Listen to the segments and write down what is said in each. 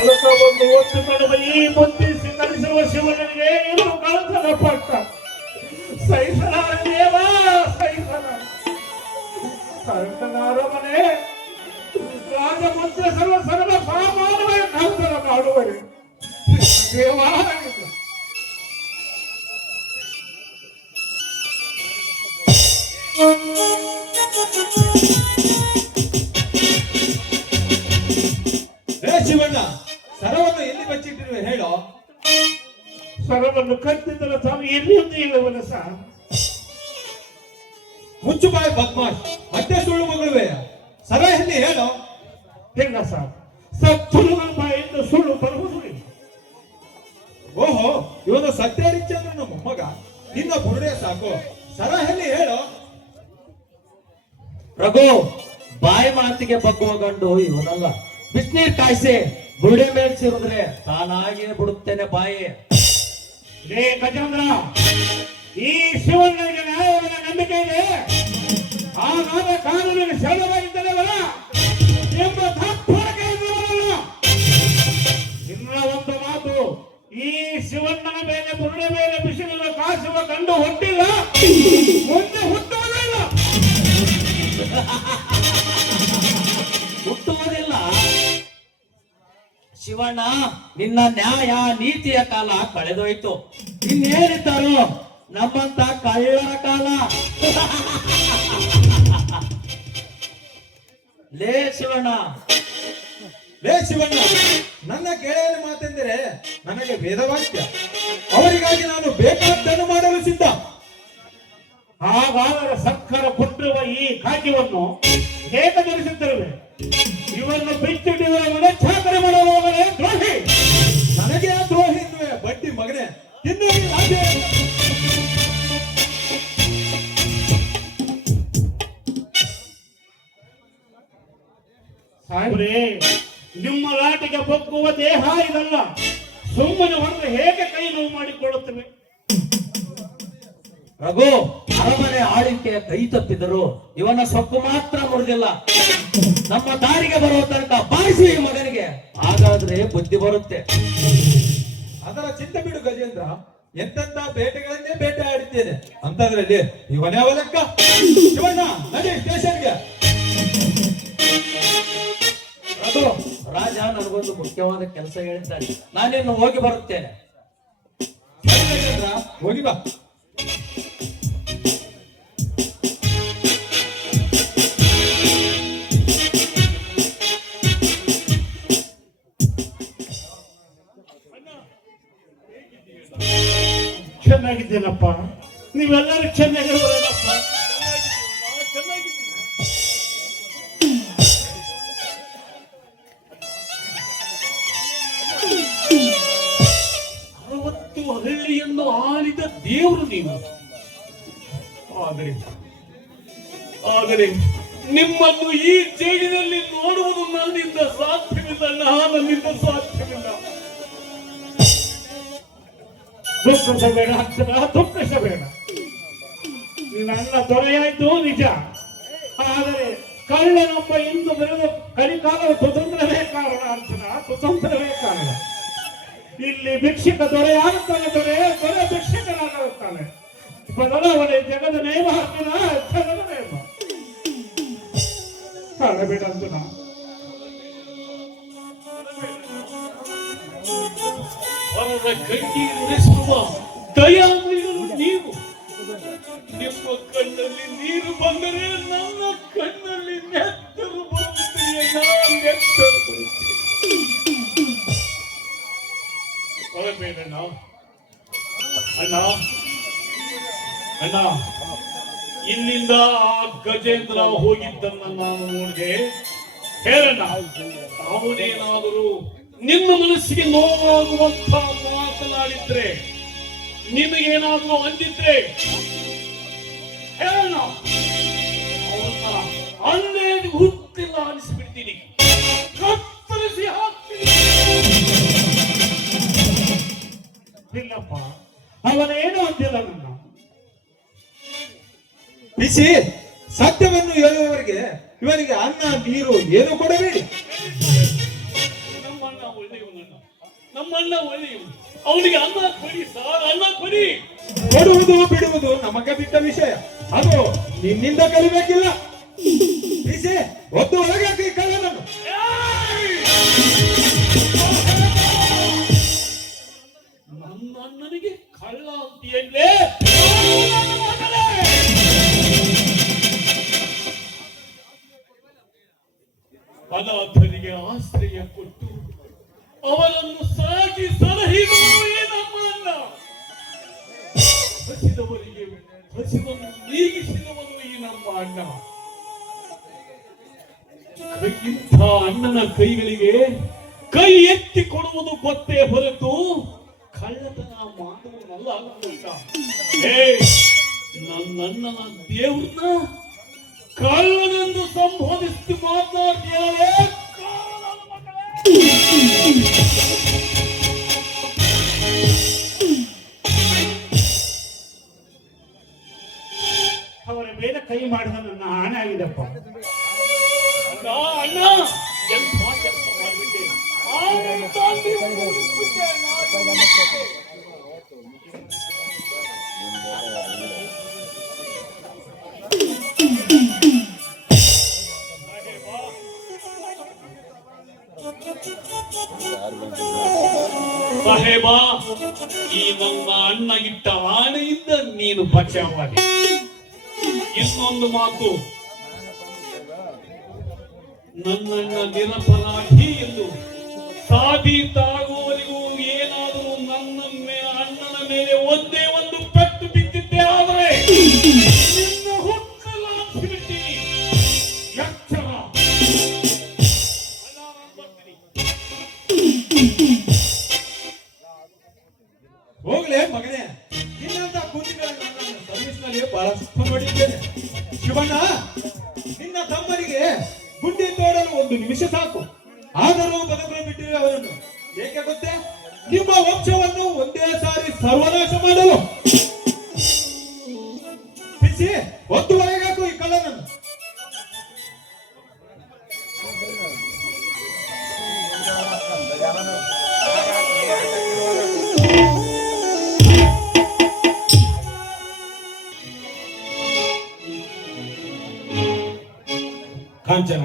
ಬಾಲಕ ಒಂದು ಒತ್ತು ಕಡಿಮೆ ಈ ಬುದ್ಧಿ ಸಿಂಗರಿಸುವ ಶಿವನಿಗೆ ಇವರು ಕಳತನ ಪಟ್ಟ ಸೈತನಾರ ದೇವ ಸೈತನ ಅರಮನೆ ರಾಜಮಂತ್ರ ಸರ್ವ ಸರ್ವ ಸಾಮಾನ್ಯ ಕಳತನ ಮಾಡುವರೆ ದೇವಾಲಯ ಶಿವಣ್ಣ, ಸರವನ್ನು ಎಲ್ಲಿ ಬಚ್ಚಿಟ್ಟಿರುವೆ ಹೇಳೋ? ಸರವನ್ನು ಕತ್ತಿದ್ದಲ್ಲ ತಾನು ಎಲ್ಲಿಯೊಂದು ಇಲ್ಲವಲ್ಲ ಸಹ. ಮುಚ್ಚು ಬಾಯ್ ಬದ್ಮಾಶ್, ಮತ್ತೆ ಸುಳ್ಳು ಮಗಳುವೆ. ಸರ ಎಲ್ಲಿ ಹೇಳೋ? ಇಲ್ಲ ಸಹ, ಸತ್ತುಳು ಬಾಯಿಂದ ಸುಳ್ಳು ಬರುವುದು ಇಲ್ಲ. ಓಹೋ, ಇವನು ಸತ್ಯಹರಿಶ್ಚಂದ್ರನ ಮೊಮ್ಮಗ. ನಿನ್ನ ಬುರುಡೆ ಸಾಕು. ಸರ ಎಲ್ಲಿ ಹೇಳೋ? ರಘು, ಬಾಯಿ ಮಾತಿಗೆ ಬಗ್ಗುವ ಗಂಡು ಇವನಲ್ಲ. ಬಿಸಿನೀರ್ ಕಾಯಿಸಿ ಬುರುಡೆ ಮೇಲ್ಸಿರಿದ್ರೆ ತಾನಾಗಿಯೇ ಬಿಡುತ್ತೇನೆ ಬಾಯಿ. ರೇ ಗಜೇಂದ್ರ, ಈ ಶಿವನಿಗೆ ನ್ಯಾಯವಾದ ನಂಬಿಕೆ ಇದೆ. ಹಾಗಾದ ಕಾನೂನಿಗೆ ಶರಣವಾಗಿದ್ದಲ್ಲ ಎಂಬ ತಾತ್ಪರ್ಯ ಇನ್ನ ಒಂದು ಮಾತು, ಈ ಶಿವಣ್ಣನ ಮೇಲೆ ಬುರುಡೆ ಮೇಲೆ ಬಿಸಿಲಿನ ಕಾಸುವ ಕಂಡು ಹುಟ್ಟಿಲ್ಲ, ಮುಂದೆ ಹುಟ್ಟುವುದಿಲ್ಲ. ಹುಟ್ಟುವುದಿಲ್ಲ. ಶಿವಣ್ಣ, ನಿನ್ನ ನ್ಯಾಯ ನೀತಿಯ ಕಾಲ ಕಳೆದೋಯ್ತು. ಇನ್ನೇನಿದ್ದಾರೋ ನಮ್ಮಂತ ಕಳ್ಳರ ಕಾಲ. ಲೇ ಶಿವಣ್ಣ, ನನ್ನ ಗೆಳೆಯನ ಮಾತೆಂದರೆ ನನಗೆ ವೇದವಾಕ್ಯ. ಅವರಿಗಾಗಿ ನಾನು ಬೇಕಾದ್ದನ್ನು ಮಾಡಲು ಸಿದ್ಧ. ಹಾಗಾದರೆ ಸರ್ಕಾರ ಕೊಟ್ಟಿರುವ ಈ ಖಾದ್ಯವನ್ನು ಹೇಗೆ ಧರಿಸುತ್ತಿರುವೆ? ಇವನ್ನು ಬಿಚ್ಚಿಟ್ಟಿರುವ ಚಾಕರಿ ಮಾಡುವವರೇ ದ್ರೋಹಿ. ನನಗೆ ಆ ದ್ರೋಹಿ ಎನ್ನುವೆ ಬಡ್ಡಿ ಮಗನೇ. ಇನ್ನು ಸಾಹೇಬ್ರೇ, ನಿಮ್ಮ ಲಾಟಿಗೆ ಬಗ್ಗುವ ದೇಹ ಇದಲ್ಲ. ಸುಮ್ಮನೆ ಹೊಡೆದು ಹೇಗೆ ಕೈ ನೋವು ಮಾಡಿಕೊಳ್ಳುತ್ತವೆ? ರಘು, ಅರಮನೆ ಆಳ್ವಿಕೆಯ ಕೈ ತಪ್ಪಿದರು ಇವನ ಸೊಕ್ಕು ಮಾತ್ರ ಮುರಿದಿಲ್ಲ. ನಮ್ಮ ದಾರಿಗೆ ಬರುವ ತನಕ ಬಾರಿಸಿ ಈ ಮಗನಿಗೆ, ಹಾಗಾದ್ರೆ ಬುದ್ಧಿ ಬರುತ್ತೆ. ಅದರ ಚಿಂತೆ ಬಿಡು ಗಜೇಂದ್ರ. ಎಂತೆಂತ ಬೇಟೆಗಳನ್ನೇ ಬೇಟೆ ಆಡಿದ್ದೇನೆ ಅಂತದ್ರಲ್ಲಿ ಇವನೇ ಲೆಕ್ಕ. ಶಿವಣ್ಣ, ನಡಿ ಸ್ಟೇಷನ್ಗೆ. ರಘು, ರಾಜ ನನಗೊಂದು ಮುಖ್ಯವಾದ ಕೆಲಸ ಹೇಳಿದ್ದಾನೆ. ನಾನಿನ್ನು ಹೋಗಿ ಬರುತ್ತೇನೆ. ಗಜೇಂದ್ರ, ಹೋಗಿ ಬಾ. ಚೆನ್ನಾಗಿದ್ದೇನಪ್ಪ, ನೀವೆಲ್ಲರೂ ಚೆನ್ನಾಗಿರೋರಪ್ಪ. ಅವತ್ತು ಹಳ್ಳಿಯನ್ನು ಆಳಿದ ದೇವರು ನೀವು. ಆದರೆ ನಿಮ್ಮನ್ನು ಈ ಜೈಲಿನಲ್ಲಿ ನೋಡುವುದು ನನ್ನಿಂದ ಸಾಧ್ಯವಿಲ್ಲ. ನನ್ನಿಂದ ಸಾಧ್ಯವಿಲ್ಲ. ದುಃಖಿಸಬೇಡ ಅಕ್ಷರ, ದುಃಖಿಸಬೇಡ. ನನ್ನ ದೊರೆಯಾಯ್ತು ನಿಜ. ಆದರೆ ಕಳ್ಳನೊಬ್ಬ ಇಂದು ಬೆಳೆದ ಕಲಿಕಾಲದ ಕುತಂತ್ರವೇ ಕಾರಣ ಅರ್ಜುನ, ಕುತಂತ್ರವೇ ಕಾರಣ. ಇಲ್ಲಿ ಭಿಕ್ಷಕ ದೊರೆಯಾಗುತ್ತಾನೆ, ದೊರೆ ಭಿಕ್ಷಕನಾಗುತ್ತಾನೆ. ಬದಲಾವಣೆ ಜಗದ ನೇಮ ಅರ್ಜುನ, ಜಗದ ನೇಮ. ಕಾಣಬೇಡ ಅರ್ಜುನ. ಅವರ ಕಣ್ಣೀರಿಸುವ ದಯಾಮಯರು ನೀವು. ನಿಮ್ಮ ಕಣ್ಣಲ್ಲಿ ನೀರು ಬಂದರೆ ನನ್ನ ಕಣ್ಣಲ್ಲಿ ನೆತ್ತರು ಬರುತ್ತೀಯ. ನೆತ್ತರು ಬರಬೇಡಣ್ಣ. ಅಣ್ಣ ಅಣ್ಣ, ಇಲ್ಲಿಂದ ಆ ಗಜೇಂದ್ರ ಹೋಗಿದ್ದನ್ನ ನಾನು ನೋಡಿದೆ. ಹೇಳಣ್ಣ, ಅವನೇನಾದರೂ ನಿನ್ನ ಮನಸ್ಸಿಗೆ ನೋವಾಗುವಂತ ಮಾತನಾಡಿದ್ರೆ, ನಿಮಗೇನಾದ್ರೂ ಅಂದಿದ್ರೆ ಹೇಳೋಣ, ಅವನ್ನ ಅಲ್ಲೇ ಹುಟ್ಟಿಲ್ಲ ಅನಿಸ್ಬಿಡ್ತೀನಿ, ಕತ್ತರಿಸಿ ಹಾಕ್ತೀನಿ. ಇಲ್ಲಪ್ಪ, ಅವನೇನು ಅಂದಿಲ್ಲ ನನ್ನ. ಬಿಸಿ ಸತ್ಯವನ್ನು ಹೇಳುವವರಿಗೆ ಇವನಿಗೆ ಅನ್ನ ನೀರು ಏನು ಕೊಡಬೇಡಿ. ನಮ್ಮನ್ನ ಒಳ್ಳೆಯವನಣ್ಣ, ನಮ್ಮಣ್ಣ ಒಳ್ಳೆಯವನು. ಅವನಿಗೆ ಅನ್ನ ಕೊಡಿ ಸಾರ್, ಅನ್ನ ಕೊಡಿ. ಕೊಡುವುದು ಬಿಡುವುದು ನಮಗೆ ಬಿಟ್ಟ ವಿಷಯ, ಅದು ನಿನ್ನಿಂದ ಕಲಿಬೇಕಿಲ್ಲ. ಬಿಸಿ ಒದ್ದು ಒಳಗೆ ಹಾಕಿ ಈ ಕಳ್ಳನನ್ನು. ನನ್ನ ಅಣ್ಣನಿಗೆ ಕಳ್ಳ ಅಂತೀಯಲ್ಲೇ? ಅನಾಥರಿಗೆ ಆಶ್ರಯ ಕೊಟ್ಟು ಅವರನ್ನು ಸಾಕಿ ಸಲಹಿದವನೇ ನಮ್ಮ ಅಣ್ಣ. ಹಸಿದವರಿಗೆ ಹಸಿವನ್ನು ನೀಗಿಸಿದವನು ಈ ನಮ್ಮ ಅಣ್ಣ. ಇಂಥ ಅಣ್ಣನ ಕೈಗಳಿಗೆ ಕೈ ಎತ್ತಿ ಕೊಡುವುದು ಗೊತ್ತೇ ಹೊರತು ಕಳ್ಳತನ ಮಾಡುವನಲ್ಲ ಅನ್ಕೊಂಡ. ನನ್ನಣ್ಣನ ದೇವ್ರನ್ನ ಕಳ್ಳನೆಂದು ಸಂಬೋಧಿಸಿ ಮಾತನಾಡ್ತೀಯೇ? ಅವರ ಮೇಲೆ ಕೈ ಮಾಡಿದ ನನ್ನ ಆಣೆ ಆಗಿದಪ್ಪ. ಅಣ್ಣ ಅಣ್ಣ, ಎಂಥ ಕೆಲಸ ಮಾಡಿಬಿಟ್ಟೆ. ಸಾಹೇಬ, ಈ ನನ್ನ ಅಣ್ಣ ಇಟ್ಟ ಆಣೆಯಿಂದ ನೀನು ಬಚಾವಾದೆ. ಇನ್ನೊಂದು ಮಾತು, ನನ್ನಣ್ಣ ನಿರಪರಾಧಿ ಎಂದು ಸಾಬೀತಾಗುವವರೆಗೂ ಏನಾದರೂ ಅಣ್ಣನ ಮೇಲೆ ಒಂದೇ ಒಂದು ಪೆಟ್ಟು ಬಿದ್ದಿದ್ದೆ ಆದರೆ ನಿನ್ನ ಹುಕ್ಕಲಾಗಿಬಿಡ್ತೀನಿ. ಎಚ್ಚರ. ಅಣ್ಣ, ನಾನು ಬರ್ತೀನಿ. ಹೋಗ್ಲೇ ಮಗನೇ, ನಿನ್ನಂತ ಕೂತಿಗಳನ್ನು ನನ್ನ ಸರ್ವಿಸ್ನಲ್ಲಿ ಬಹಳಷ್ಟು ನೋಡಿದ್ದೇನೆ. ಶಿವಣ್ಣ, ನಿನ್ನ ತಮ್ಮನಿಗೆ ಗುಂಡಿ ತೋಡಲು 1 ನಿಮಿಷ ಸಾಕು, ಆದರೂ ಬದುಕಲು ಬಿಟ್ಟಿವೆ ಅವರನ್ನು. ಏಕೆ ಗೊತ್ತೇ? ನಿಮ್ಮ ವಂಶವನ್ನು ಒಂದೇ ಸಾರಿ ಸರ್ವನಾಶ ಮಾಡಲು. ಬಿಸಿ ಒಂದು ಒಳಗಾಕು ಈ ಕಳ್ಳನನ್ನು. ಕಾಂಚನ,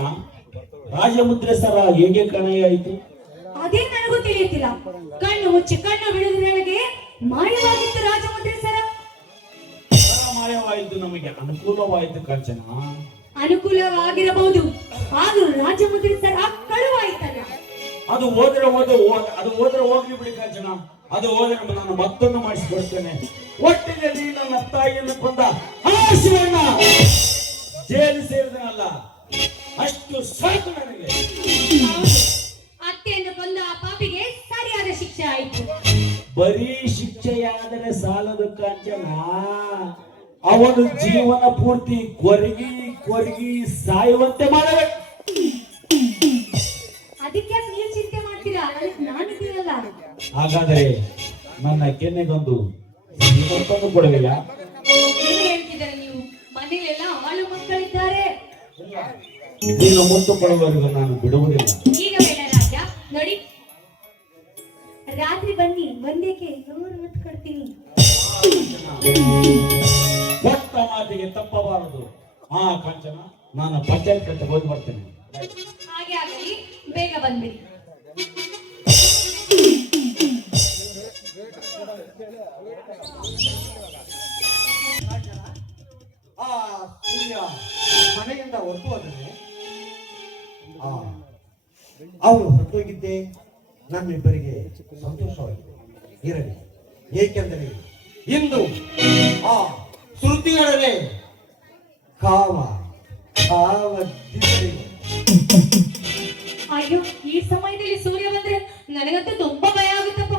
ರಾಜಮುದ್ರೆ ಸರ ಹೇಗೆ ಕಾಣೆಯಾಯಿತು? ಅದೇ ನನಗೂ ತಿಳಿಯುತ್ತಿಲ್ಲ. ಕಣ್ಣು ಮುಚ್ಚಿ ಕಣ್ಣು ಬಿಡುವುದರೊಳಗೆ ಮಾಯವಾಗಿತ್ತು ರಾಜಮುದ್ರೆ ಸರ. ಸರ ಮಾಯವಾಯಿತು, ನಮಗೆ ಅನುಕೂಲವಾಯಿತು ಕಾಂಚನ. ಅನುಕೂಲವಾಗಿರಬಹುದು, ಆದರೂ ರಾಜಮುದ್ರೆ ಸರ ಕಳುವಾಯಿತಲ್ಲ. ಅದು ಹೋದ್ರೆ ಹೋಗ್ಲಿ ಬಿಡಿ ಕಾಂಚನ. ಅದು ಹೋದ್ರೆ ನಾನು ಮತ್ತೊಂದು ಮಾಡಿಸಿಕೊಡ್ತೇನೆ. ಒಟ್ಟಿನಲ್ಲಿ ನನ್ನ ತಾಯಿಯನ್ನು ಕೊಂದ ಆ ಶಿವಣ್ಣ ಜೈಲು ಸೇರಿದನಲ್ಲ, ಅಷ್ಟು ಸಾಕು ನನಗೆ. ಅತ್ತೆಯನ್ನು ಕೊಂದ ಆ ಪಾಪಿಗೆ ಸರಿಯಾದ ಶಿಕ್ಷೆ ಆಯಿತು. ಬರೀ ಶಿಕ್ಷೆಯಾದರೆ ಸಾಲದು ಕಾಂಚನ, ಅವನು ಜೀವನ ಪೂರ್ತಿ ಕೊರಗಿ ಸಾಯುವಂತೆ ಮಾಡಬೇಕು. ಅದಕ್ಕೆ ನೀವು ಚಿಂತೆ ಮಾಡ್ತೀರಾ? ಅದಕ್ಕೆ ನಾನಿದ್ದೀರಲ್ಲ. ಹಾಗಾದರೆ ನನ್ನ ಕೆನ್ನೆಗೊಂದು ಮತ್ತೊಂದು ಕೊಡಲಿಲ್ಲ? ಏನು ಹೇಳ್ತಿದ್ದಾರೆ ನೀವು? ಮನೆಯಲ್ಲೆಲ್ಲ ಆಳು ಮಕ್ಕಳಿದ್ದಾರೆ. ನೀನು ಮುತ್ತು ಕೊಡುವವರೆಗೂ ನಾನು ಬಿಡುವುದಿಲ್ಲ. ಈಗ ಬೇಡ ರಾಜ, ನೋಡಿ ರಾತ್ರಿ ಬನ್ನಿ, ಒಂದೇಕೆ 100 ಮುತ್ತು ಕೊಡ್ತೀನಿ. ಕೊಟ್ಟ ಮಾತಿಗೆ ತಪ್ಪಬಾರದು. ಹಾ ಕಾಂಚನ, ನಾನು ಪಂಚಾಯತ್ ಕಟ್ಟೆ ಹೋಗಿ ಬರ್ತೇನೆ. ಹಾಗೆ ಆಗಲಿ, ಬೇಗ ಬಂದ್ಬಿಡಿ. ಆ ಸೂರ್ಯ ಮನೆಯಿಂದ ಹೊರಟು ಹೋದರೆ ಅವನು ಹೊರಟೋಗಿದ್ದೆ ನಮ್ಮಿಬ್ಬರಿಗೆ ಸಂತೋಷವಾಗಿದೆ. ಇರಲಿ, ಏಕೆಂದರೆ ಇಂದು ಆ ಶ್ರುತಿಯೊಡನೆ ಅಯ್ಯೋ, ಈ ಸಮಯದಲ್ಲಿ ಸೂರ್ಯ ಬಂದ್ರೆ ನನಗಂತೂ ತುಂಬಾ ಭಯ ಆಗುತ್ತಪ್ಪ.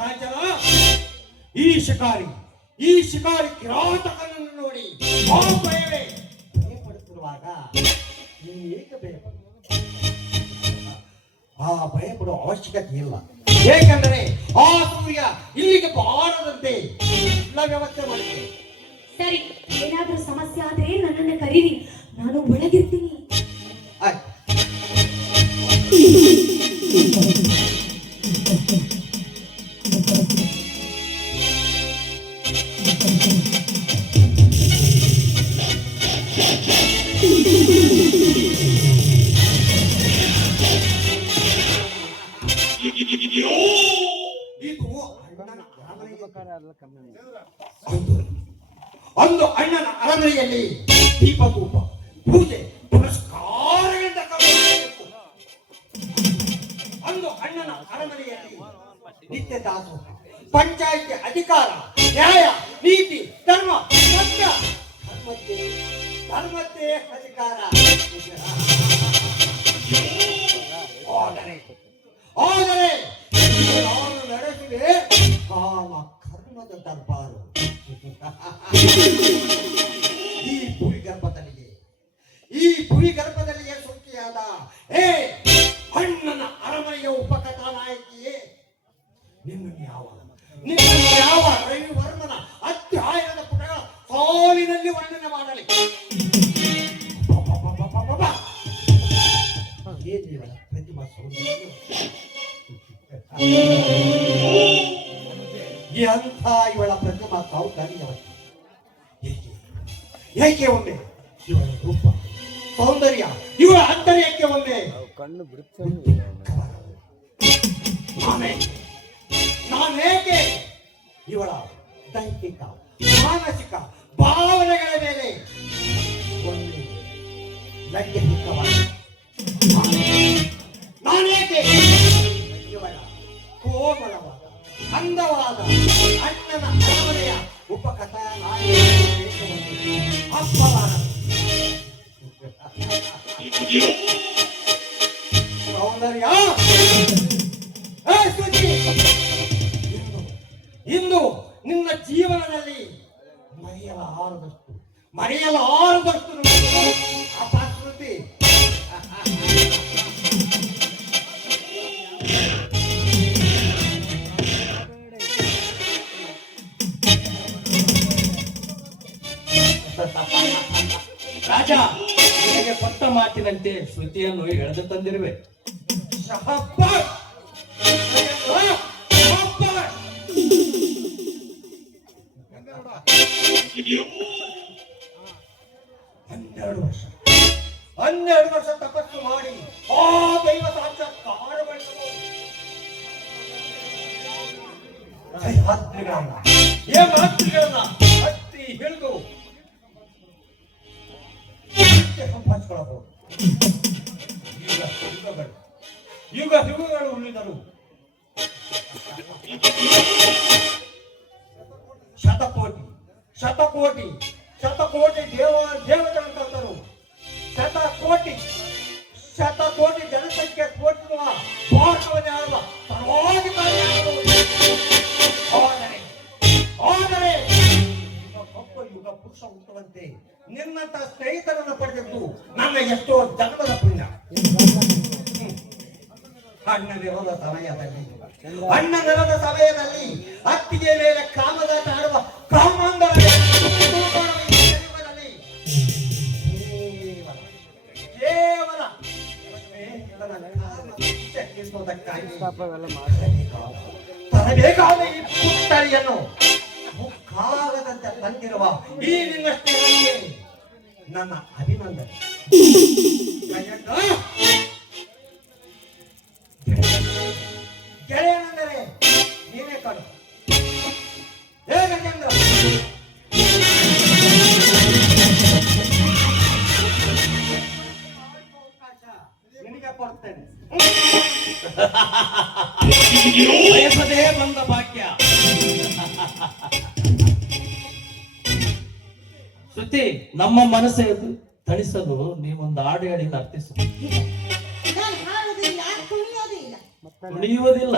ಕಾಂಚನ, ಈ ಶಿಕಾರಿ ಕಿರಾತಕನನ್ನು ನೋಡಿ ಆ ಭಯಪಡುತ್ತಿರುವಾಗ ನೀನು ಏಕೆ ಭಯಪಡು? ಆ ಭಯಪಡುವ ಅವಶ್ಯಕತೆ ಇಲ್ಲ. ಏಕೆಂದರೆ ಆ ಸೂರ್ಯ ಇಲ್ಲಿಗೆ ಬಾರದಂತೆ ಎಲ್ಲ ವ್ಯವಸ್ಥೆ ಮಾಡಿದೆ. ಸರಿ, ಏನಾದ್ರೂ ಸಮಸ್ಯೆ ಆದ್ರೆ ನನ್ನನ್ನು ಕರೀರಿ, ನಾನು ಒಳಗಿರ್ತೀನಿ. ಇದು ಅಣ್ಣನ ಅಂದು ಅಣ್ಣನ ಅರಮನೆಯಲ್ಲಿ ದೀಪಧೂಪ ಪೂಜೆ ಪುರಸ್ಕಾರಗಳಿಂದ ಕಳೆಯಬೇಕು. ಅಂದು ಅಣ್ಣನ ಅರಮನೆಯಲ್ಲಿ ನಿತ್ಯ ದಾಸೋಹ, ಪಂಚಾಯಿತಿ ಅಧಿಕಾರ, ನ್ಯಾಯ, ನೀತಿ, ಧರ್ಮ, ಸತ್ಯ, ಧರ್ಮದ್ದೇ ಅಧಿಕಾರ. ಆದರೆ ನಾನು ನಡೆಸಿದೆ ಕಾಮ ಕರ್ಮದ ದರ್ಬಾರು. ಈ ಭೂಗರ್ಭದಲ್ಲಿಯೇ ಸೃಷ್ಟಿಯಾದ ಅಣ್ಣನ ಅರಮನೆಯ ಉಪಕಥಾ ನಾಯಕಿಯೇ ನಿನ್ನನ್ನು ಯಾವ ರವಿವರ್ಮನ ಅಧ್ಯಾಯದ ಪುಟಗಳ ಸಾಲಿನಲ್ಲಿ ವರ್ಣನೆ ಮಾಡಲಿ. ಪ್ರತಿಮಾ ಸೌಂದರ್ಯ ಎಂಥ ಇವಳ ಪ್ರತಿಮಾ ಸೌಂದರ್ಯವತಿ. ಏಕೆ ಒಮ್ಮೆ ಇವಳ ರೂಪ ಸೌಂದರ್ಯ, ಇವಳ ಆಂತರ್ಯಕ್ಕೆ ಒಮ್ಮೆ ನಾನೇಕೆ ಇವಳ ದೈಹಿಕ ಮಾನಸಿಕ ಭಾವನೆಗಳ ಮೇಲೆ ಒಮ್ಮೆ ಲೈಂಗಿಕವಾಗಿ ನಾನೇಕೆ ಇವಳ ಕೋಮಲವಾದ ಅಂದವಾದ ಅಣ್ಣನ ಅರಮನೆಯ ಉಪಕಥಾ ಸೌಂದರ್ಯ ಇಂದು ನಿನ್ನ ಜೀವನದಲ್ಲಿ ಮರೆಯಲಾರದಷ್ಟು ಅಪಸ್ಮೃತಿ. ರಾಜ, ನಿನಗೆ ಕೊಟ್ಟ ಮಾತಿನಂತೆ ಶ್ರುತಿಯನ್ನು ಎಳೆದು ತಂದಿರುವೆ. ಶಹಬ್ಬಾಸ್! ಶಹಬ್ಬಾಸ್! 12 ವರ್ಷ ತಪಸ್ಸು ಮಾಡಿ ಆ ದೈವ ಸಾಕ್ಷಾತ್ಕಾರಗೊಳಿಸಬಹುದು. ಮಾತೃಗಳನ್ನ ಹತ್ತಿ ಹಿಡಿದು ಸಂಪಾದಿಸಿಕೊಳ್ಳಬಹುದು. ಯುಗಗಳು ಉಳಿದರು, ಶತಕೋಟಿ ದೇವತೆಗಳು, ಶತಕೋಟಿ ಜನಸಂಖ್ಯೆ ಕೋಟಿರುವ ಭಾರತವನ್ನೇ ಆಳುವ ಸರ್ವಾಧಿಕಾರಿಯಾಗಬಹುದು. ಆದರೆ ಒಬ್ಬ ಯುಗ ಪುರುಷ ಹುಟ್ಟುವಂತೆ ನಿನ್ನಂತ ಸ್ನೇಹಿತರನ್ನು ಪಡೆದದ್ದು ನನ್ನ ಎಷ್ಟೋ ಜನ್ಮದ ಪುಣ್ಯ. ಅಣ್ಣನಿರದ ಸಮಯದಲ್ಲಿ ಅತ್ತಿಗೆ ಮೇಲೆ ಕಾಮದಾಟ ಆಡುವ ಕಾಮಾಂಧರ ಕೇವಲ ತರಬೇಕಾದ ಈ ಪುತ್ತಳಿಯನ್ನು ಮುಖಾಗದಂತೆ ತಂದಿರುವ ಈ ನಿನ್ನ ಸ್ನೇಹಿತರಿಗೆ ನನ್ನ ಅಭಿನಂದನೆ. ಗೆಳೆಯನೆಂದರೆ ನೀನೇ ಕಾಣು. ಹೇಗಂದ್ರ ನಿನಗೆ ಕೊಡ್ತೇನೆ. ಬಯಸದೇ ಬಂದ ಭಾಗ್ಯ. ಶ್ರುತಿ, ನಮ್ಮ ಮನಸ್ಸೆ ತಣಿಸಲು ನೀವೊಂದು ಹಾಡು ಹೇಳಿ ಅರ್ಥಿಸು. ಕುಣಿಯುವುದಿಲ್ಲ.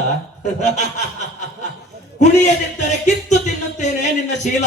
ಕುಣಿಯದಿದ್ದರೆ ಕಿತ್ತು ತಿನ್ನುತ್ತೇನೆ ನಿನ್ನ ಶೀಲ.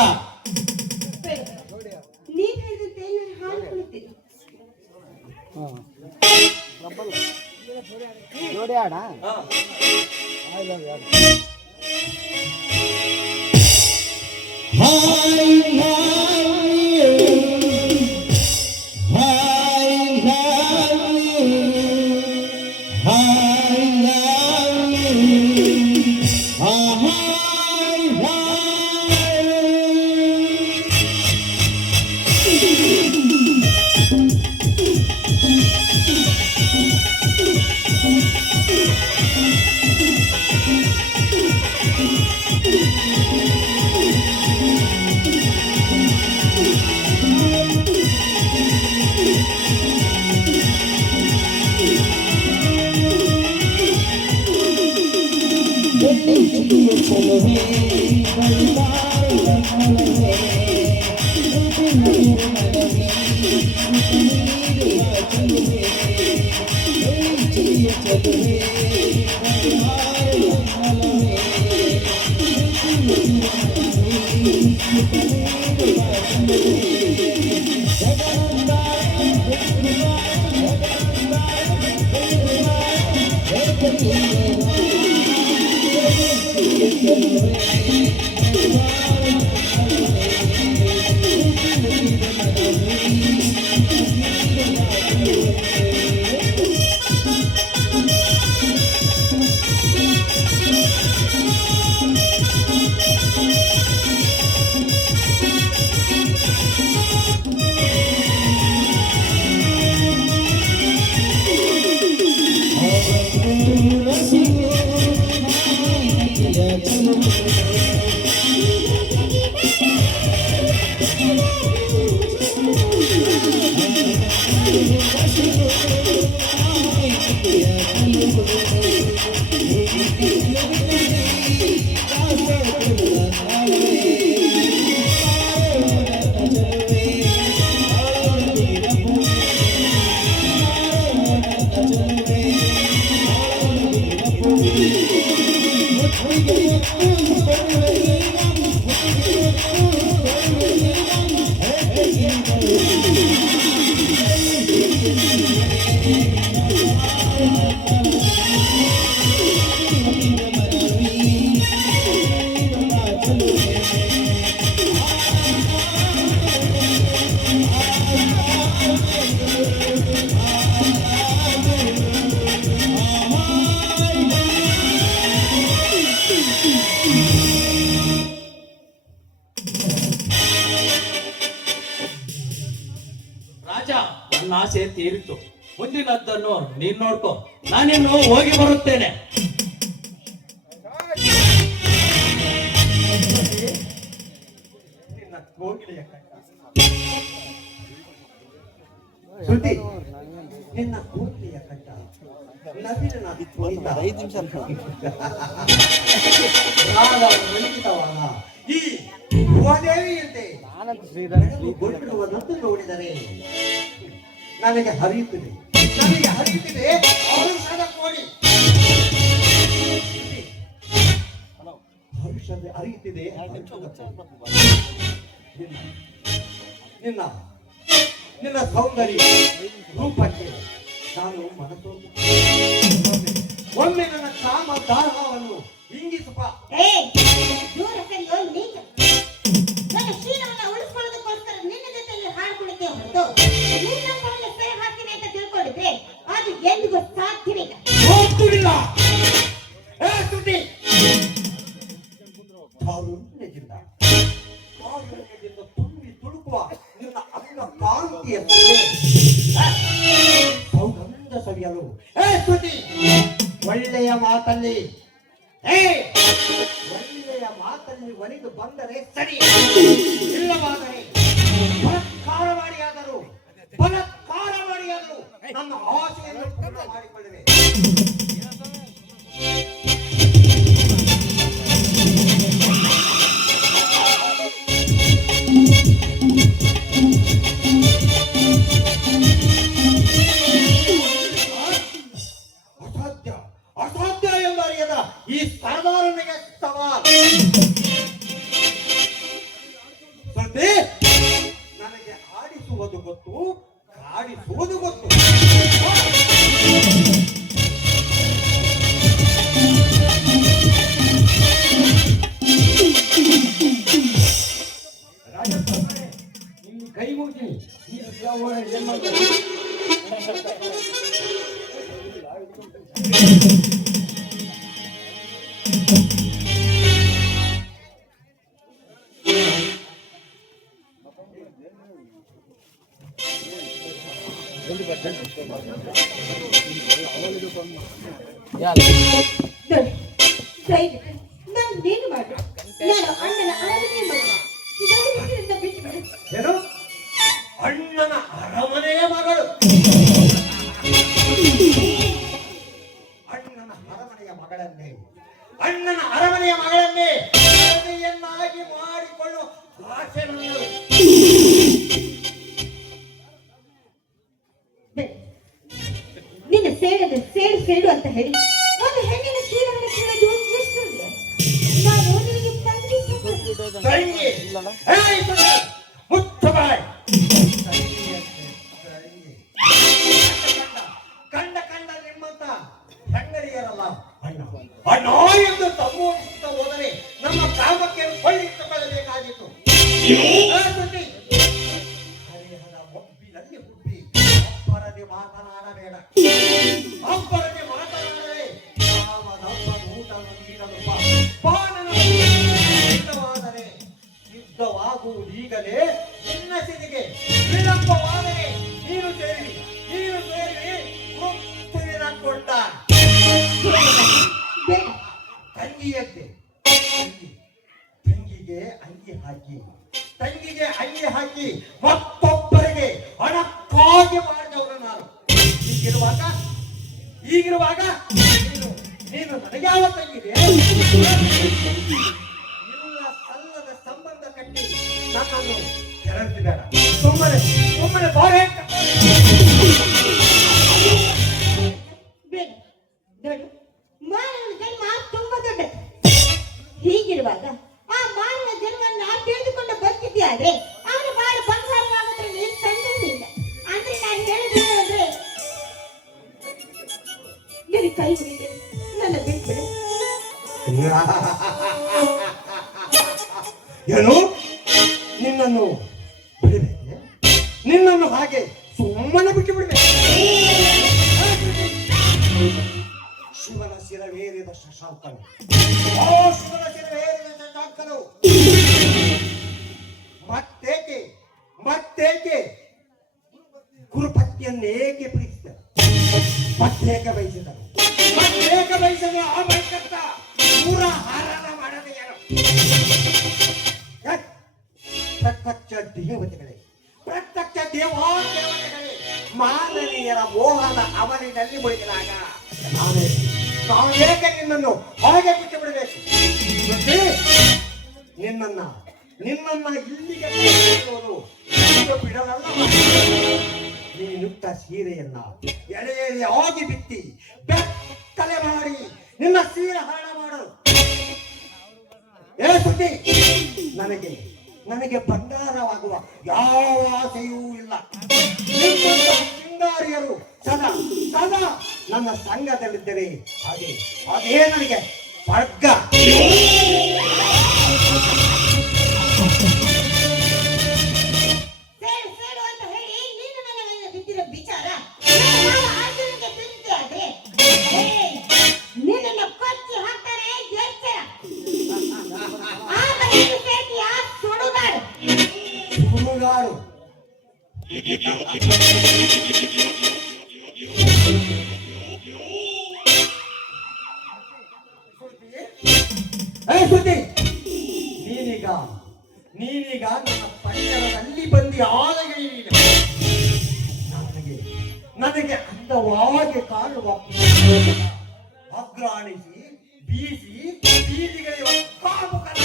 ರಾಜ, ನನ್ನ ಆಸೆ ತೀರಿತು. ಮುಂದಿನದ್ದನ್ನು ನೀನ್ ನೋಡ್ಕೊ, ನಾನಿನ್ನು ಹೋಗಿ ಬರುತ್ತೇನೆ. ನಿನ್ನ ಕೋಗಿಲೆಯ ಕಟ್ಟ ಶ್ರುತಿ, ನಿನ್ನ ಕೋಗಿಲೆಯ ಕಟ್ಟ ನವಿಲಿನ ಧ್ವನಿತ ರಂಜಿತವಾದ ಈ ಭುವದೇವಿಯಂತೆ ಗೊತ್ತಿರುವುದನ್ನು ನೋಡಿದರೆ ನನಗೆ ಹರಿಯುತ್ತಿದೆ ಹರುಷದ ಕೋಡಿ, ಹರುಷದ ಹರಿಯುತ್ತಿದೆ. ನಿನ್ನ ನಿನ್ನ ಸೌಂದರ್ಯ ರೂಪಕ್ಕೆ ನಾನು ಮನಸ್ಸು ಒಮ್ಮೆ ನನ್ನ ಕಾಮ ದಾಹವನ್ನು ಇಂಗಿಸುವ. ನನ್ನ ಶೀಲವನ್ನ ಉಳಿಸ್ಕೊಳ್ಳೋದಕ್ಕೋಸ್ಕರ ನಿನ್ನ ಜೊತೆಯಲ್ಲಿ ಹಾಡ್ಕೊಳ್ಳಿಕ್ಕೆ ಹೊರತು ನಿನ್ನ ಕೊನೆಗೆ ಸೇ ಹಾಕ್ತೀನಿ ಅಂತ ತಿಳ್ಕೊಂಡಿದ್ರೆ ಅದು ಎಂದಿಗೂ ಸಾಧ್ಯವಿಲ್ಲ. ಹೋಗ್ತಿಲ್ಲ ತಾರುಣ್ಯದಿಂದ ತುಂಬಿ ತುಳುಕುವ ನಿನ್ನ ಅಂಗ ಕಾಂತಿಯ ಸೌಗಂಧ ಸವಿಯಲು ಸ್ತುತಿ ಒಳ್ಳೆಯ ಮಾತಲ್ಲಿ ಒಳ್ಳೆಯ ಮಾತಲ್ಲಿ ಒಲಿದು ಬಂದರೆ ಸರಿ, ಇಲ್ಲವಾದರೆ ಬಲತ್ಕಾರ ಮಾಡಿಯಾದರೂ ನನ್ನ ಆಸೆಯನ್ನು ಪೂರ್ಣ ಮಾಡಿಕೊಳ್ಳುವೆ. ಅಸಾಧ್ಯ ಎಂಬರಿಯದ ಈ ಸರ್ದಾರನಿಗೆ ಸವಾಲು. ನನಗೆ ಆಡಿಸುವುದು ಗೊತ್ತು, ಕಾಡಿಸುವುದು ಗೊತ್ತು. ನಿಮ್ಗೆ ಕೈ ಮುಗ್ತೀನಿ. ಏನ್ ಮಾಡ್ತಾರೆ? ನಾನೇನು ಮಾಡು, ನಾನು ಅಣ್ಣನ ಅರಮನೆ ಮಗಳು. ಇದನ್ನು ಬಿಟ್ಟು ಬಿಡು. ಏನು? ಅಣ್ಣನ ಅರಮನೆಯ ಮಗಳು? ಅಣ್ಣನ ಅರಮನೆಯ ಮಗಳನ್ನೇ ಅಣ್ಣನ ಅರಮನೆಯ ಮಗಳನ್ನೇ ಮದುವೆಯನ್ನಾಗಿ ಮಾಡಿಕೊಳ್ಳುವ ಆಸೆ ನನ್ನದು. ನಿನ್ನ ಸೇಡು ಅಂತ ಹೇಳಿ ಒಂದು ಹೆಣ್ಣಿನ ಶೀಲವನ್ನು ಕೇಳೋದು ಎಷ್ಟಿದೆ? ನಾನು ನಿನಗೆ ತಂಗಿ ಸಮಾನ. ತಂಗಿ ಏಯ್ ತಂಗಿ, ಮುಚ್ಚ ಬಾಯ್. ಕಂಡ ನಿಮ್ಮಂತ ಸಂಗಡಿಯರಲ್ಲ ಅಣ್ಣ ಅಣ್ಣ ಎಂದು ಸಂಬೋಧಿಸುತ್ತಾ ಹೋದರೆ ನಮ್ಮ ಕಾಮಕ್ಕೆ ಕೊಳ್ಳಿಟ್ಟುಕೊಳ್ಳಬೇಕಾಗಿತ್ತು. ಹರಿಹರ ಒಬ್ಬಿನಲ್ಲಿ ಹುಬ್ಬಿ ಅಪ್ಪರದೆ ಮಾತನಾಡಬೇಡ. ಅಪ್ಪರದೆ ಮಾತನಾಡದೆ ಯಾವನೊಬ್ಬ ಊಟವನ್ನು ನೀಡಲು ಪಾನನವಾದರೆ ಯುದ್ಧವಾಗುವುದೀಗಲೇ ನಿನ್ನ ಸಿದಿಗೆ ವಿಳಂಬವಾದರೆ ನೀನು ಸೇರಿ ಮೃತ್ಯುವಿನ ಕೊಂಡ ತಂಗಿಯಂತೆ ತಂಗಿಗೆ ಅಂಗಿ ಹಾಕಿ ಮತ್ತೊಬ್ಬರಿಗೆ ಹಣಕ್ಕಾಗಿ ಮಾಡಿದವನು ನಾನು. ಈಗಿರುವಾಗ ನೀನು ನನಗೆ ಯಾವ ತಂಗಿದೆ? ಇಲ್ಲ ಸಲ್ಲದ ಸಂಬಂಧ ಕಟ್ಟಿ ನನ್ನನ್ನು ಕೆರಳಿಸಿಬೇಡ. ಸುಮ್ಮನೆ ಬಾರೆ ನೋಡು, ಮಾನವನ ಜನ್ಮ ತುಂಬಾ ದೊಡ್ಡದು. ಹೀಗಿರುವಾಗ ಆ ಮಾನವ ಜನ್ಮವನ್ನು ತಿಳಿದುಕೊಂಡು ಬದುಕಿದ್ಯಾದ್ರೆ ಅವನು ಬಾಳ ಬಂಗಾರವಾಗೋದ್ರಲ್ಲಿ ಸಂದೇಹವಿಲ್ಲ. ಅಂದ್ರೆ ನಾನು ಹೇಳಿದ್ದೇನೆ ಅಂದ್ರೆ ನಿನ್ನ ಕೈ ಬಿಡಿ, ನನ್ನ ಬಿಟ್ಬಿಡು. ಏನು ನಿನ್ನನ್ನು ಬಿಡಬೇಕೆ? ನಿನ್ನನ್ನು ಹಾಗೆ ಸುಮ್ಮನೆ ಬಿಟ್ಟು ಬಿಡಬೇಕು? ಶಿವನ ಶಿರವೇರಿದ ಶಶಾಂಕನು, ಶಿವನ ಶಿರವೇರಿದ ಶಶಾಂಕನು ಮತ್ತೇಕೆ ಗುರುಪತ್ನಿಯನ್ನೇಕೆ ಪ್ರೀತಿಸಿದ? ಮತ್ತೇಕೆ ಬಯಸಿದನು ಆ ಬಯಕತ್ತ ಪೂರ ಹಾರಾಟ ಮಾಡದೆ ಯಾರು? ಪ್ರತ್ಯಕ್ಷ ದೇವತೆಗಳೇ ಮಾನವೀಯರ ಮೋಹದ ಅವನಿನಲ್ಲಿ ಮುಳುಗಿದಾಗ ನಾನು ಏಕೆ ನಿನ್ನನ್ನು ಹಾಗೆ ಬಿಟ್ಟು ಬಿಡಬೇಕು? ನಿನ್ನನ್ನ ಇಲ್ಲಿಗೆ ಬಿಡಲಲ್ಲ. ನೀನುತ್ತ ಸೀರೆಯನ್ನ ಎಳೆಯಾಗಿ ಬಿತ್ತಿ ಬೆತ್ತಲೆ ಮಾಡಿ ನಿನ್ನ ಸೀರೆ ಹಾಳ ಮಾಡಲು ಸುದ್ದಿ. ನನಗೆ ಬಂಗಾರವಾಗುವ ಯಾವ ಆಸೆಯೂ ಇಲ್ಲ. ಸಿಂಗಾರಿಯರು ಸದಾ ನನ್ನ ಸಂಘದಲ್ಲಿದ್ದರೆ ಅದೇ ನನಗೆ ಸ್ವರ್ಗ. ಸೇಡು ಅಂತ ಹೇಳಿ ನೀನು ನನ್ನ ಮೇಲೆ ಬಿದ್ದಿರೋ ವಿಚಾರ ನಿನ್ನನ್ನು ಕೊಚ್ಚಿ ಹಾಕ್ತಾರೆ ಎಚ್ಚರ. ಸುಡುಗಾಡು ಸುದ್ದಿ. ನೀನೀಗ ನನ್ನ ಪಂಜರದಲ್ಲಿ ಬಂದು ಆಲಗಿರಿ ನನಗೆ ಅಂದವಾಗಿ ಕಾಣುವ ಅಗ್ರಾಣಿಸಿ ಬೀಸಿ ಬೀದಿಗಳಿರುವ ಕಾಮುಕರ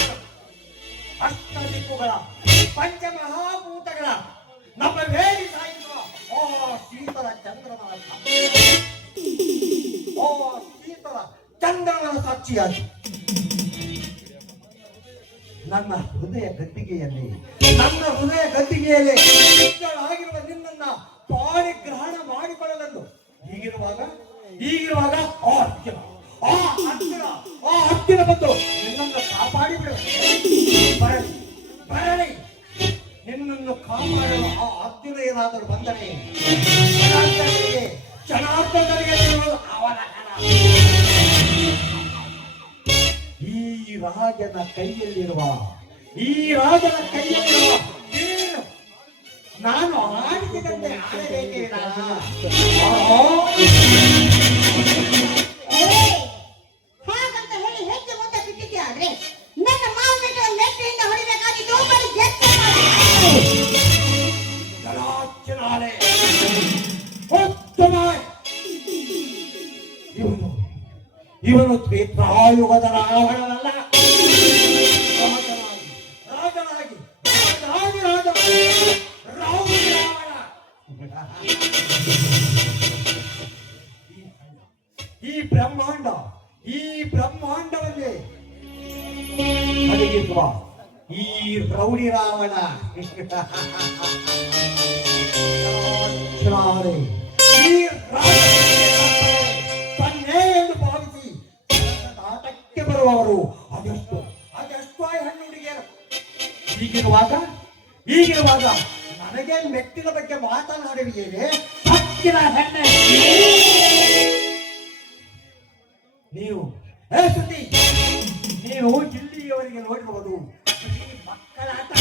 ಅಷ್ಟದಿಕ್ಕುಗಳ ಪಂಚಮಹಾಭೂತಗಳ ನಮ್ಮ ವೇದಿ ಸಾಯಿಸುವ ಶೀತಲ ಚಂದ್ರಮನ ಸಾಕ್ಷಿಯಾಗಿ ನನ್ನ ಹೃದಯ ಗದ್ದಿಗೆಯಲ್ಲಿ ಆಗಿರುವ ನಿನ್ನನ್ನ ಪಾಣಿಗ್ರಹಣ ಮಾಡಿಕೊಳ್ಳಲೆಂದು ಹೀಗಿರುವಾಗ ಹತ್ತಿರ ಬಂದು ನಿನ್ನನ್ನು ಕಾಪಾಡಿ ಬರಲಿ. ನಿನ್ನನ್ನು ಕಾಪಾಡಲು ಆ ಅರ್ಜುನ ಏನಾದರೂ ಬಂದರೆ ಜನಾರ್ದನಿಗೆ ಅವನ ಈ ರಾಜನ ಕೈಯಲ್ಲಿರುವ ನೀನು ನಾನು ಆಡಿದಂತೆ ಆಡಬೇಕೇ? ಹಾಗಂತ ಹೇಳಿ ಹೆಜ್ಜೆ ಮುಂದೆ ಬಿಟ್ಟಿದ್ದೆ ಆದ್ರೆ ನನ್ನ ಮಾವನಿಗೆ ಲೆಟ್ಟೆಯಿಂದ ಹೊಡಿಬೇಕಾಗಿದ್ದು ಬರೀ ಇವನು ತ್ರೇತಾಯುಗದ ರಾವಣನಲ್ಲ. ರಾಜನಾಗಿ ರಾವಣ. ಈ ಬ್ರಹ್ಮಾಂಡವನ್ನೇ ಅಡಗಿಸುವ ಈ ರೌಡಿ ರಾವಣ ಈ ತನ್ನೇ ಎಂದು ಭಾವಿಸಿ ಆಟಕ್ಕೆ ಬರುವವರು ಅದೆಷ್ಟು ಹೆಣ್ಣು ಹುಡುಗಿಯರು. ಹೀಗಿರುವಾಗ ನನಗೆ ಮೆಟ್ಟಿನ ಬಗ್ಗೆ ಮಾತನಾಡುವಿಯೇ ಹಕ್ಕಿನ ಹೆಣ್ಣೆ ನೀವು. ಸುದ್ದಿ, ನೀವು ಇಲ್ಲಿಯವರೆಗೆ ನೋಡಿರುವುದು ಮಕ್ಕಳ ಆಟ.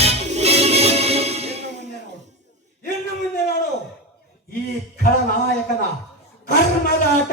ಇನ್ನು ಮುಂದೆ ನೋಡು ಈ ಖಳನಾಯಕನ ಕರ್ಮದ ಆಟ.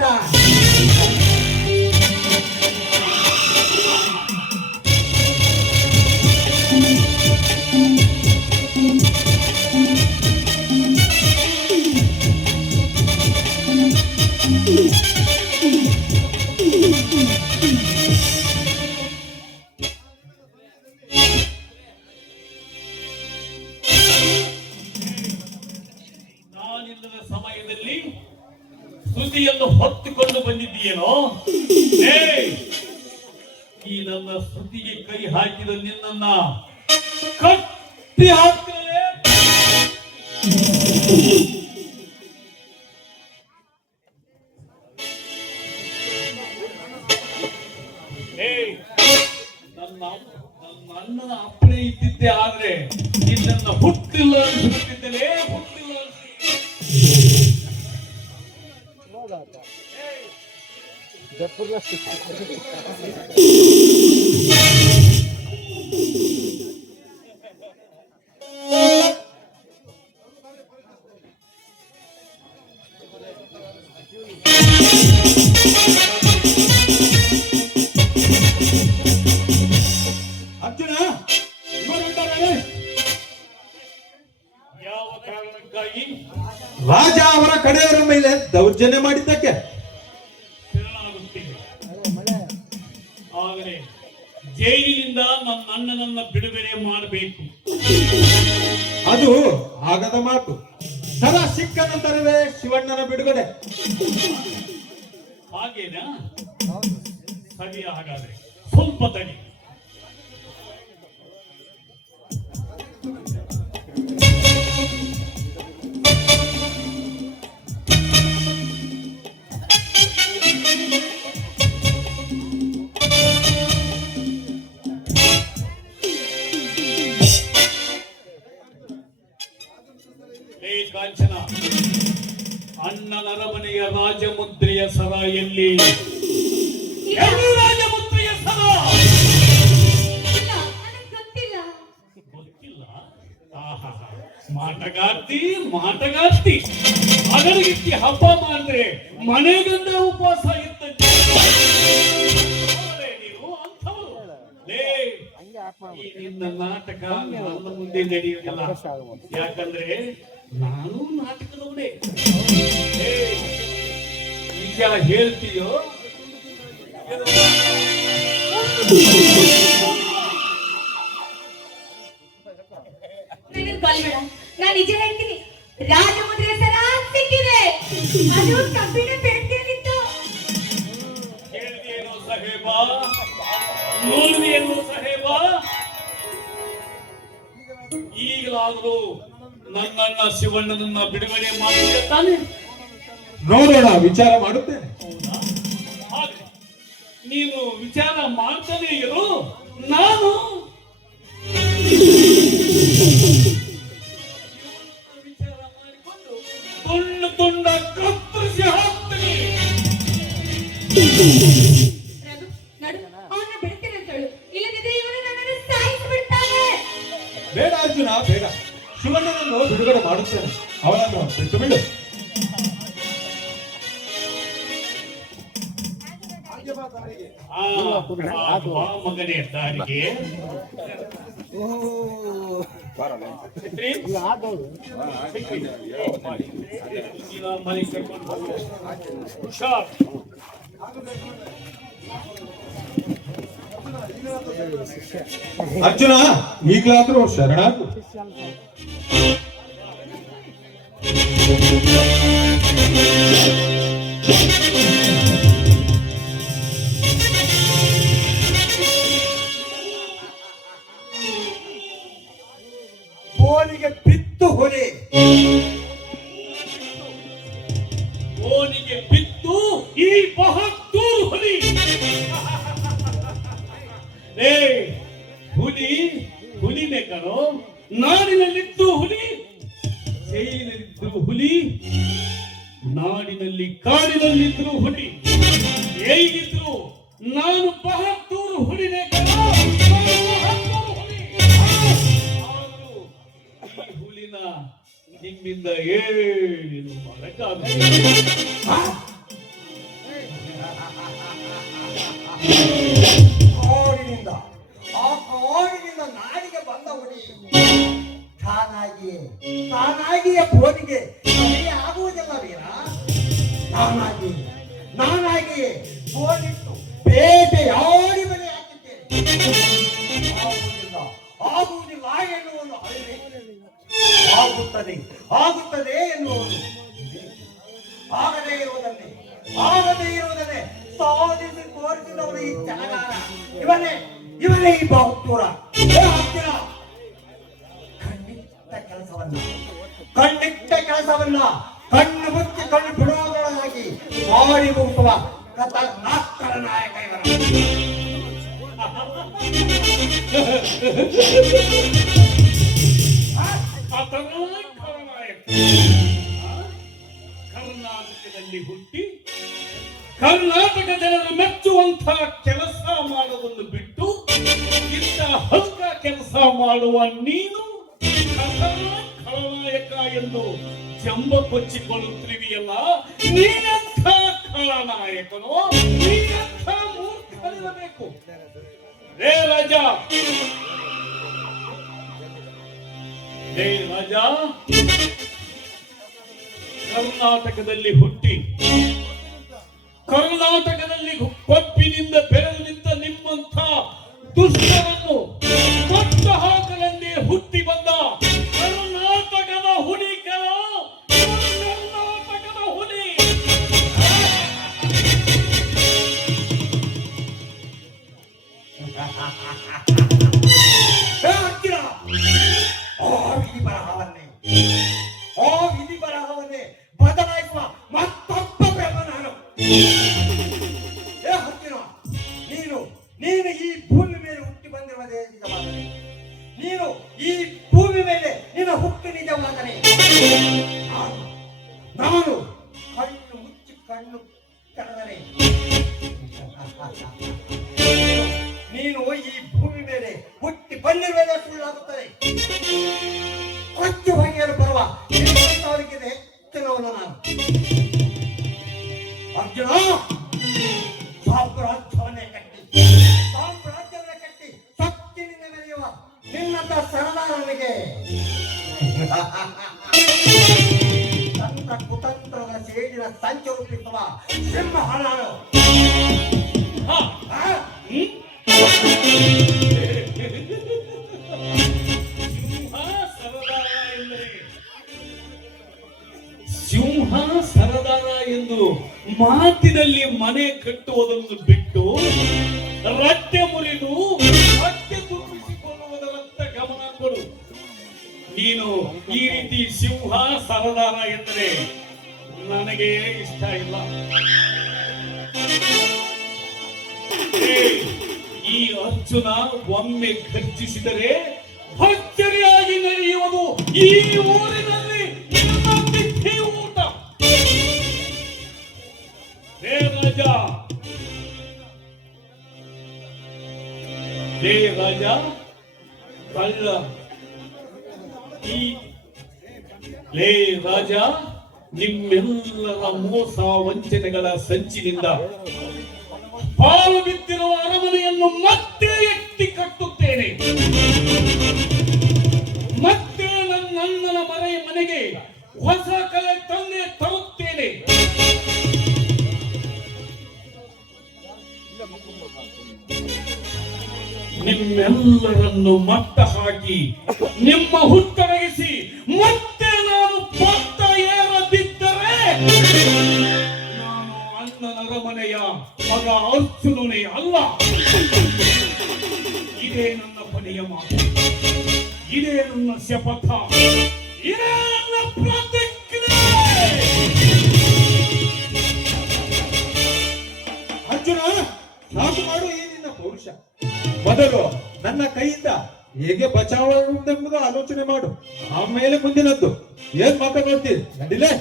ನಾನಿಲ್ಲದ ಸಮಯದಲ್ಲಿ ಸುದ್ದಿಯನ್ನು ಹೊತ್ತುಕೊಂಡು ಬಂದಿದ್ದೀಯೇನೋ? ಈ ನನ್ನ ಸುದ್ದಿಗೆ ಕೈ ಹಾಕಿದ ನಿನ್ನನ್ನ ಕಟ್ಟಿ ಹಾಕ್ತೇನೆ. ನನ್ನ ಅಣ್ಣನ ಅಪ್ಪಣೆ ಇದ್ದಿದ್ದೆ ಆದ್ರೆ ನಿನ್ನ ಹುಟ್ಟಿಲ್ಲ ಅನ್ಸುತ್ತಿದ್ದೇನೆ. ಹುಟ್ಟಿಲ್ಲ ಅರ್ಜುನ, ಇವರಿದ್ದಾರೆ. ಯಾವ ಕಾರಣಕ್ಕಾಗಿ? ರಾಜ ಅವರ ಕಡೆಯವರ ಮೇಲೆ ದೌರ್ಜನ್ಯ ಮಾಡಿದ್ದಕ್ಕೆ. ಶರಣಾಗುತ್ತೇನೆ. ಆದರೆ ಜೈಲಿನಿಂದ ನನ್ನ ಅಣ್ಣನನ್ನ ಬಿಡುಗಡೆ ಮಾಡಬೇಕು. ಅದು ಆಗದ ಮಾತು. ಸರ ಸಿಕ್ಕ ನಂತರವೇ ಶಿವಣ್ಣನ ಬಿಡುಗಡೆ. ಹಾಗೇನಾ? ಸರಿ, ಹಾಗಾದ್ರೆ ಸ್ವಲ್ಪ ತಡಿ. ಕಾಂಚನ, ಅಣ್ಣನ ಅರಮನೆಯ ರಾಜಮುದ್ರೆಯ ಸರ ಎಲ್ಲಿ? ರಾಜಮುದ್ರೆಯ ಸರ ಗೊತ್ತಿಲ್ಲ. ಗೊತ್ತಿಲ್ಲ? ಮಾಟಗಾರ್ತಿ ಅದರಿಗಿತ್ತಿ ಹಬ್ಬ ಮಾಡಿದ್ರೆ ಮನೆಗಂಡ ಉಪವಾಸ ಇದ್ದಂತೆ. ನೀವು ಅಂಥವರು. ಈ ನಿನ್ನ ನಾಟಕ ನನ್ನ ಮುಂದೆ ನಡೆಯುವುದಿಲ್ಲ. ಯಾಕಂದ್ರೆ ನಾನು ನಾಟಕದವನೇ. ನಿಜ ಹೇಳ್ತೀಯೋ? ನಾನು ನಿಜ ಹೇಳ್ತೀನಿ. ರಾಜಮುದ್ರೆ ಸರ ಸಿಕ್ಕಿದೆ. ಅದು ಕಬ್ಬಿಣ ಪೆಟ್ಟಿಗೆಯಲ್ಲಿತ್ತು. ಹೇಳಿದೇನು ಸಾಹೇಬ? ನೋಡಿದೇನು ಸಾಹೇಬ? ಈಗಲಾದರೂ ನನ್ನನ್ನ ಶಿವಣ್ಣನನ್ನ ಬಿಡುಗಡೆ ಮಾಡುತ್ತಾನೆ. ನೋಡೋಣ, ವಿಚಾರ ಮಾಡುತ್ತೇನೆ. ಹಾಗೆ ನೀನು ವಿಚಾರ ಮಾಡ್ತಾನೆ ಇರು. ನಾನು ವಿಚಾರ ಮಾಡಿಕೊಂಡು ತುಂಡ ಕತ್ತರಿಸಿ ಹಾಕ್ತೀನಿ. ನಡು, ಅವನ್ನ ಬಿಡ್ತೀನಿ ಅಂತ ಹೇಳು. ಇಲ್ಲದಿದ್ರೆ ಇವನು ನನ್ನನ್ನು ಸಾಯಿಸಿಬಿಡ್ತಾನೆ. ಬೇಡ ಅರ್ಜುನ, ಬೇಡ. ಶಿವಣ್ಣನನ್ನು ಬಿಡುಗಡೆ ಮಾಡುತ್ತೇನೆ. ಅವನನ್ನು ಬಿಟ್ಟು ಬಿಡು. ಮಗನೇ ದಾರಿಗೆ ಹುಷಾರ್. ಅರ್ಜುನ ಈಗಲಾದ್ರೂ ಶರಣಾಗು. ಬೋನಿಗೆ ಬಿತ್ತು ಹುಲಿ. ಓನಿಗೆ ಬಿತ್ತು ಈ ಬಹದ್ದೂರು ಹುಲಿ. ಏ ಹುಲಿ ಹುಲಿನೇ ಕಣೋ. ನಾಡಿನಲ್ಲಿದ್ದು ಹುಲಿ, ಜೈಲಿನಲ್ಲಿದ್ದು ಹುಲಿ, ನಾಡಿನಲ್ಲಿ ಕಾಡಿನಲ್ಲಿದ್ರು ಹುಲಿ. ಹೇಗಿದ್ರು ನಾನು ಬಹದ್ದೂರು ಹುಲಿನೇ ಕಣೋ. ನಾನು ಬಹದ್ದೂರು ಹುಲಿ. ಆದ್ರೂ ಈ ಹುಲಿನ ನಿಮ್ಮಿಂದ ಏನು ಮಾಡಕ್ಕಾಗುತ್ತಿಲ್ಲ. ಕಾಡಿನಿಂದ, ಆ ಕಾಡಿನಿಂದ ನಾಡಿಗೆ ಬಂದ ಹುಲಿ ತಾನಾಗಿಯೇ ಬೋನಿಗೆ ಆಗುವುದಿಲ್ಲ ವೀರ. ನಾನಾಗಿಯೇ ಬೋನಿಟ್ಟು ಬೇಟೆಯಾಡಿ ಮನೆ ಹಾಕಿದ್ದೇನೆ. ಆಗುವುದಿಲ್ಲ ಎನ್ನುವುದು ಅರಿವೆ. ಆಗುತ್ತದೆ ಎನ್ನುವುದು ಆಗದೇ ಇರುವುದನ್ನೇ ಸಾಧಿಸಿ ತೋರಿಸಿದವನು ಈ ಜನಗಾರ. ಇವನೇ ಈ ಬಹುತ್ತೂರ. ಕಣ್ಣಿಟ್ಟ ಕೆಲಸವನ್ನ ಕಣ್ಣು ಮುಚ್ಚಿ ಕಣ್ಣು ಬಿಡುವುದರೊಳಗಾಗಿ ಮಾಡಿ ಮುಗಿಸುವ ಖತರ್ನಾಕರ ನಾಯಕ ಕರ್ನಾಟಕದಲ್ಲಿ ಹುಟ್ಟಿ ಕರ್ನಾಟಕ ಜನರು ಮೆಚ್ಚುವಂತಹ ಕೆಲಸ ಮಾಡುವುದನ್ನು ಬಿಟ್ಟು ಇಂಥ ಹಲ್ಕ ಕೆಲಸ ಮಾಡುವ ನೀನು ಖಳನಾಯಕ ಎಂದು ಜಂಬ ಕೊಚ್ಚಿಕೊಳ್ಳುತ್ತಿರುವಿಯಲ್ಲ. ನೀನಂಥ ಖಳನಾಯಕನೋ, ನೀನಂಥ ಮೂರ್ಖನಿರಬೇಕು. ರೇ ರಾಜ, ಕರ್ನಾಟಕದಲ್ಲಿ ಹುಟ್ಟಿ ಕರ್ನಾಟಕದಲ್ಲಿ ಕೊಬ್ಬಿನಿಂದ ಬೆಳೆದು ನಿಂತ ನಿಮ್ಮಂಥ ದುಷ್ಟರನ್ನು ಕೊಟ್ಟ ಹಾಕಲೆಂದೇ ಹುಟ್ಟಿ ಬಂದ ಕರ್ನಾಟಕದ ಹುಲಿ ಕರ್ನಾಟಕದ ಹುಲಿ. ವಿಧಿ ಬರಹವನ್ನೇ ಬದಲಾಯಿಸುವ ಮತ್ತೊಬ್ಬ ಬ್ರಹ್ಮ ನಾನು. ನೀನು ಈ ಭೂಮಿ ಮೇಲೆ ಹುಟ್ಟಿ ಬಂದಿರುವುದೇ ನಿಜವಾದರೆ, ನೀನು ಈ ಭೂಮಿ ಮೇಲೆ ನಿನ್ನ ಹುಟ್ಟು ನಿಜವಾದರೆ, ನಾನು ಕಣ್ಣು ಮುಚ್ಚಿ ಕಣ್ಣು ತೆರೆದರೆ ನೀನು ಈ ಭೂಮಿ ಮೇಲೆ ಹುಟ್ಟಿ ಬಂದಿರುವುದೇ ಸುಳ್ಳಾಗುತ್ತದೆ. ಕೊಚ್ಚು ಹೊಗೆಯಲು ಬರುವ ಅವರಿಗೆ ಹೆಚ್ಚಿನವನು ನಾನು. ಅರ್ಜುನ, ಸಾಮ್ರಾಜ್ಯವನ್ನೇ ಕಟ್ಟಿ ಸತ್ತಿನಿಂದ ಮೆರೆಯುವ ನಿನ್ನಂತ ಸರದಾರನಿಗೆ ತಂತ್ರ ಕುತಂತ್ರದ ಸೇಡಿನ ಸಂಚು ರೂಪಿಸುವ ಸಿಂಹ ನಾನು. ಸಿಂಹ ಸರದಾರ ಎಂದು ಮಾತಿನಲ್ಲಿ ಮನೆ ಕಟ್ಟುವುದನ್ನು ಬಿಟ್ಟು ರಟ್ಟೆ ಮುರಿದು ಹೊಟ್ಟೆ ತುಂಬಿಸಿಕೊಳ್ಳುವುದರತ್ತ ಗಮನ ಕೊಡು. ನೀನು ಈ ರೀತಿ ಸಿಂಹ ಸರದಾರ ಎಂದರೆ ನನಗೆ ಇಷ್ಟ ಇಲ್ಲ. ಈ ಅರ್ಜುನ ಒಮ್ಮೆ ಗರ್ಜಿಸಿದರೆ ಭರ್ಜರಿಯಾಗಿ ನಡೆಯುವುದು ಈ ಊರಿನಲ್ಲಿ ತಿಥಿ ಊಟ. ಹೇ ರಾಜ, ಕಳ್ಳ ಲೇ ರಾಜ, ನಿಮ್ಮೆಲ್ಲರ ಮೋಸ ವಂಚನೆಗಳ ಸಂಚಿನಿಂದ ಪಾಲು ಬಿದ್ದಿರುವ ಅರಮನೆಯನ್ನು ಮತ್ತೆ ಎತ್ತಿ ಕಟ್ಟುತ್ತೇನೆ. ಮತ್ತೆ ನನ್ನ ಅಣ್ಣನ ಮನೆಗೆ ಹೊಸ ಕಲೆ ತಂದೆ ತರುತ್ತೇನೆ. ನಿಮ್ಮೆಲ್ಲರನ್ನು ಮಟ್ಟ ಹಾಕಿ ನಿಮ್ಮ ಹುತ್ತಡಗಿಸಿ ಮತ್ತೆ ನಾನು ಪಟ್ಟ ಏರದಿದ್ದರೆ ನಾನು ಅಣ್ಣನ ಅರಮನೆಯ ಮಗ ಅರ್ಜುನನೇ ಅಲ್ಲ. ಇದೇ ನನ್ನ ಕೊನೆಯ ಮಾತು, ಇದೇ ನನ್ನ ಶಪಥ, ಇದೇ ನನ್ನ ಪ್ರತಿಜ್ಞೆ. ಅರ್ಜುನ, ಸಾಕು ಮಾಡು ಈ ನಿನ್ನ ಪೌರುಷ. ಮೊದಲು ನನ್ನ ಕೈಯಿಂದ ಹೇಗೆ ಬಚಾವಾಗುವುದೆಂಬುದು ಆಲೋಚನೆ ಮಾಡು, ಆಮೇಲೆ ಮುಂದಿನದ್ದು. ಏನ್ ಮಾತಾಡ್ತೀರಿ? ನಡಿಲೇ.